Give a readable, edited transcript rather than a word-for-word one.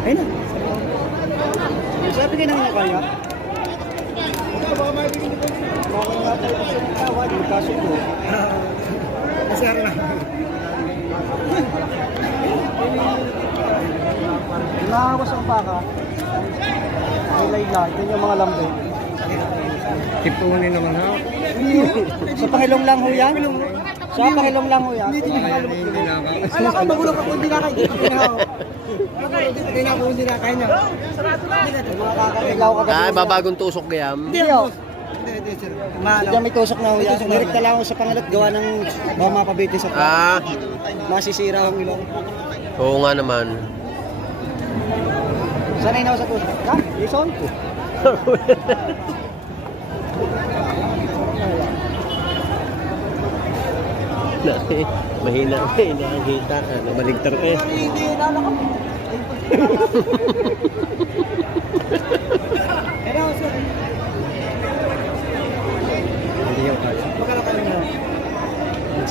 Ayun na. Sabi ka nang nakaya. Baka may bigyan ko. Baka nga tayo kasi ng tawad. Yung kaso ko. Kasi araw na. Nakahawas ang baka. May layla. Ito yung mga lambe. Tipunin naman ha. Sa Pangilong lang ho yan? Sa Pangilong lang ho yan? Hindi na ako. Alam ka, magulo ka kung hindi nakay. Hindi na ako hindi nakay niya. Ah, babagong tusok gayam. Hindi ho. Hindi may tusok na ho yan. Direkta lang ako sa Pangalot. Gawa ng baka mapabitin sa Ah, masisira ang ilong. oo nga naman. Sanay na ako sa tusok. Ha? Lison? Mahina ang kita. Nabaligtar eh. Hindi, lalakap.